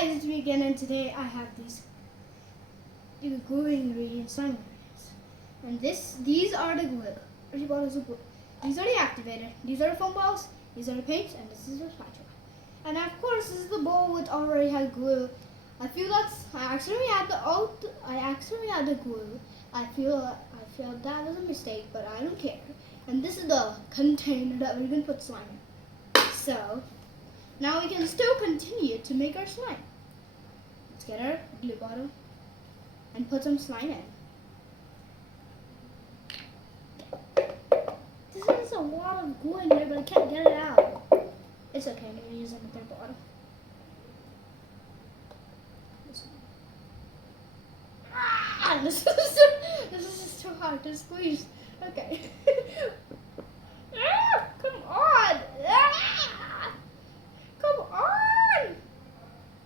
guys, it's me again, and today I have these glue ingredients, slime ingredients. And these are the glue. 30 bottles of glue. These are the activator. These are the foam balls. These are the paints, and this is the spatula. And of course, this is the bowl which already has glue. I accidentally had the glue. I feel that was a mistake, but I don't care. And this is the container that we're gonna put slime in. So now we can still continue to make our slime. Let's get our glue bottle and put some slime in. This is a lot of glue in here, but I can't get it out. It's okay, I'm gonna use another bottle. This is just too hard to squeeze. Okay. Come on! Come on!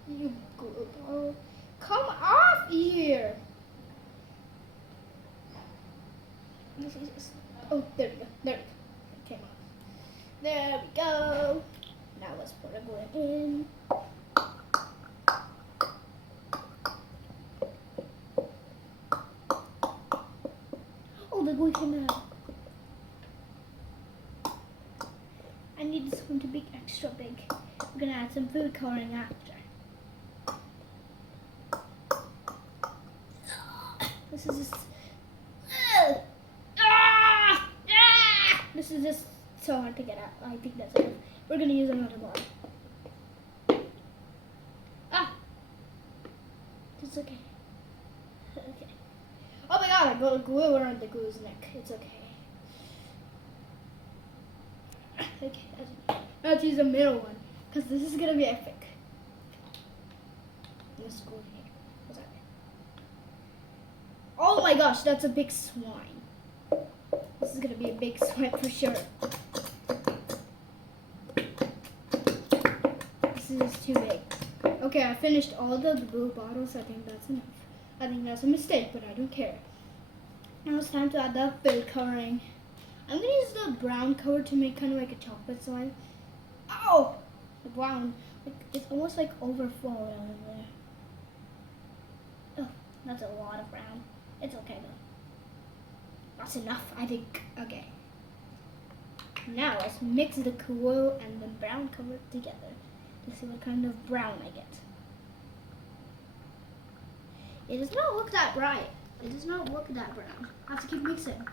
You glue bottle. Come off here! Oh, there we go. There we go. It came off. There we go. Now let's put our glue in. Oh, the glue came out. I need this one to be extra big. I'm gonna add some food coloring after. This is just this is just so hard to get out. I think that's it. We're gonna use another bottle. It's okay. Okay. Oh my god, I got glue around the glue's neck. It's okay. Okay, let's use the middle one, because this is gonna be epic. Let's go here. What's that? Oh my gosh, that's a big swine. This is gonna be a big swine for sure. This is just too big. Okay, I finished all the glue bottles. I think that's enough. I think that's a mistake, but I don't care. Now it's time to add the food coloring. I'm gonna use the brown color to make kind of like a chocolate slime. Oh, the brown. It's almost like overflowing over there. Oh, that's a lot of brown. It's okay though. That's enough, I think. Okay. Now let's mix the glue and the brown color together to see what kind of brown I get. It does not look that bright. It does not look that brown. I have to keep mixing.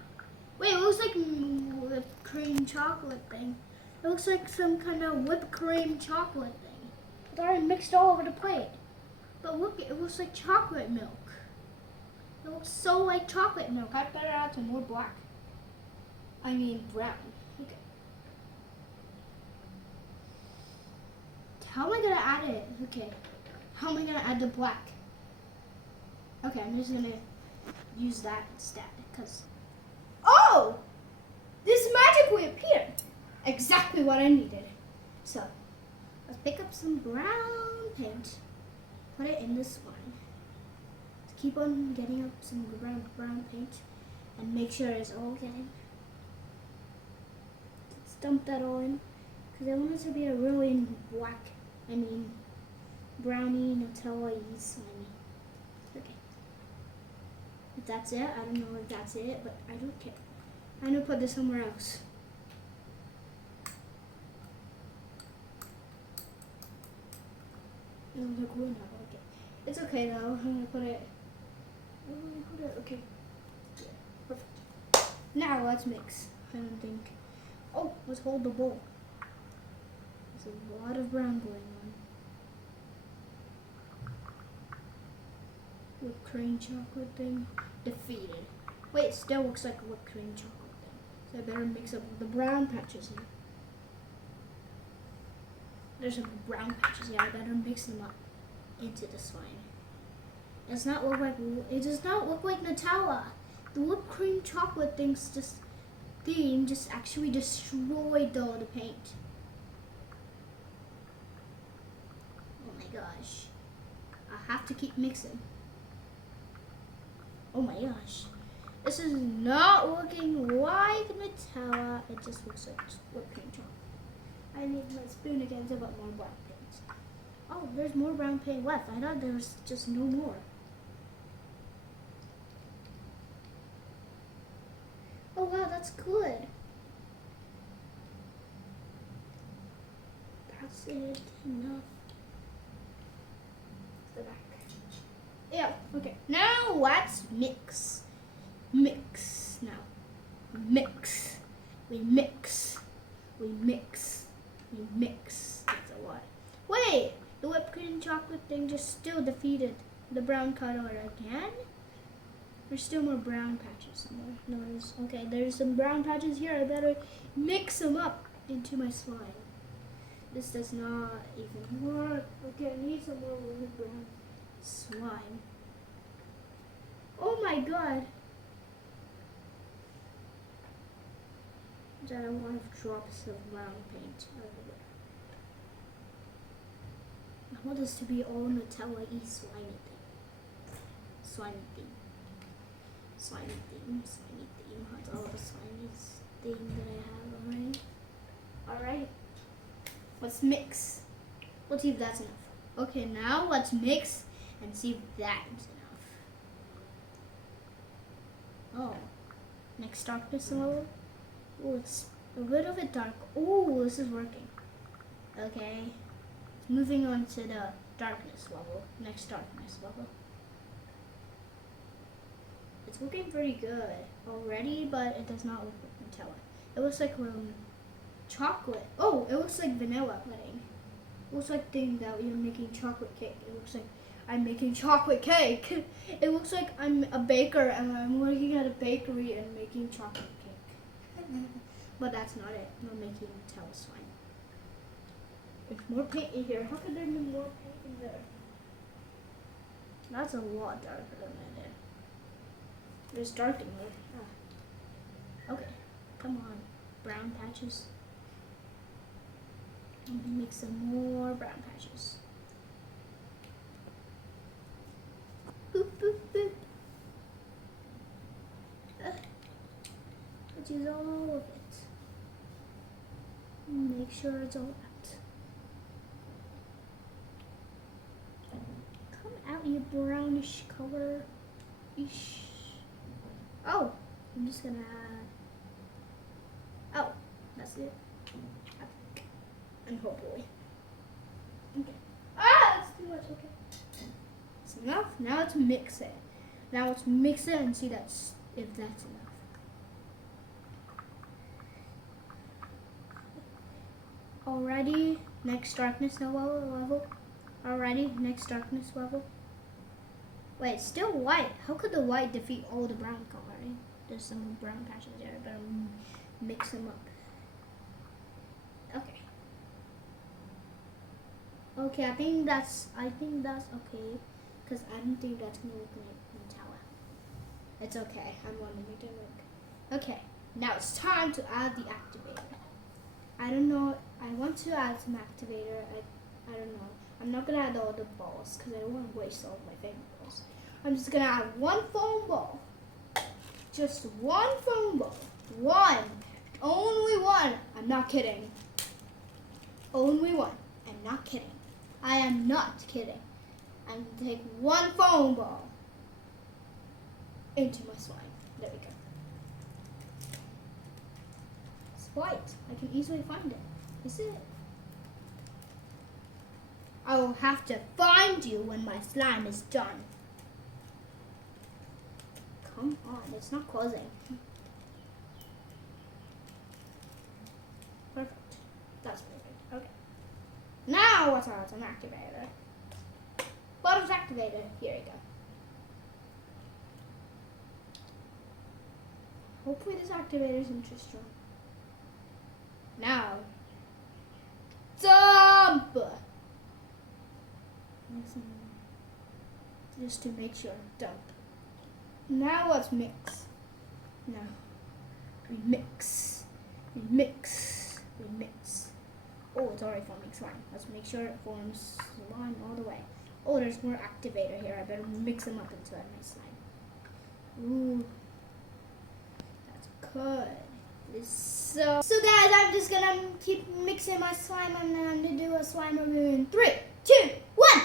Wait, it looks like whipped cream chocolate thing. It looks like some kind of whipped cream chocolate thing. It's already mixed all over the plate. But look, it looks like chocolate milk. It looks so like chocolate milk. I better add some more black. I mean brown. Okay. How am I gonna add it? Okay. How am I gonna add the black? Okay, I'm just gonna use that instead, because oh! This magically appeared. Exactly what I needed. So, let's pick up some brown paint, put it in this one. Let's keep on getting up some brown paint and make sure it's all getting. Let's dump that all in, because I want it to be a really black, brownie, Nutella-y slimy. Okay. If that's it, I don't know if that's it, but I don't care. I'm gonna put this somewhere else. Okay. It's okay though. I'm gonna put it. Okay. Yeah, perfect. Now let's mix. I don't think. Oh, let's hold the bowl. There's a lot of brown going on. Whipped cream chocolate thing defeated. Wait, it still looks like a whipped cream chocolate thing. So I better mix up the brown patches here. There's some brown patches here. I better mix them up into the slime. It does not look like Nutella. The whipped cream chocolate thing just actually destroyed all the paint. Oh my gosh. I have to keep mixing. Oh my gosh. This is not looking like Nutella. It just looks like whipped cream chocolate. I need my spoon again to put more black paint. Oh, there's more brown paint left. I thought there was just no more. Oh wow, that's good. That's it. Enough. The back. Yeah, okay. Now let's mix. Mix. Now. Mix. We mix. We mix. We mix. That's a lot. Wait! The whipped cream chocolate thing just still defeated the brown color again? There's still more brown patches somewhere. No, okay, there's some brown patches here. I better mix them up into my slime. This does not even work. Okay, I need some more brown slime. Oh my god. That a lot of drops of brown paint everywhere. I want this to be all Nutella-y slimy thing. Slimy thing. Slimy theme, slimy theme. That's all the slimy thing that I have already. Alright. Let's mix. Let's see if that's enough. Okay, now let's mix and see if that is enough. Oh. Next darkness level. Oh, it's a little bit dark. Oh, this is working. Okay. Moving on to the darkness level. Next darkness level. It's looking pretty good already, but it does not look like Nutella. It looks like chocolate. Oh, it looks like vanilla pudding. It looks like thing that you're making chocolate cake. It looks like I'm making chocolate cake. It looks like I'm a baker and I'm working at a bakery and making chocolate cake. But that's not it. I'm making Nutella slime. There's more paint in here. How could there be more paint in there? That's a lot darker than I did. There's dark in there. Ah. Okay, come on, brown patches. I'm gonna make some more brown patches. Boop, boop, boop. Let's use all of it. Make sure it's all out. Come out, you brownish color. Eesh. Oh, I'm just gonna add. Oh, that's it. And hopefully. Okay. Ah, that's too much. Okay. It's enough. Now let's mix it. Now let's mix it and see if that's enough. Alrighty, next darkness level. Alrighty, next darkness level. Wait, it's still white. How could the white defeat all the brown coloring? There's some brown patches there. I better mix them up. Okay. Okay, I think that's okay. Because I don't think that's gonna look like Nutella. It's okay. I'm going to make it work. Okay, now it's time to add the activator. I don't know. I want to add some activator. I don't know. I'm not gonna add all the balls because I don't want to waste all of my fingerballs. I'm just gonna add one foam ball. Just one foam ball. One. Only one. I'm not kidding. Only one. I'm not kidding. I am not kidding. I'm gonna take one foam ball into my slime. There we go. It's white. I can easily find it. Is it? I will have to find you when my slime is done. Come on, it's not closing. Perfect. That's perfect. Okay. Now what's our an activator? Bottom's activator. Here you go. Hopefully this activator isn't too strong. Now, dump! Just to make sure, dump. Now let's mix. Now, we mix. We mix. We mix. Oh, it's already forming slime. Let's make sure it forms slime all the way. Oh, there's more activator here. I better mix them up into that nice slime. Ooh. That's good. So guys, I'm just gonna keep mixing my slime and then I'm gonna do a slime review in 3, 2, 1.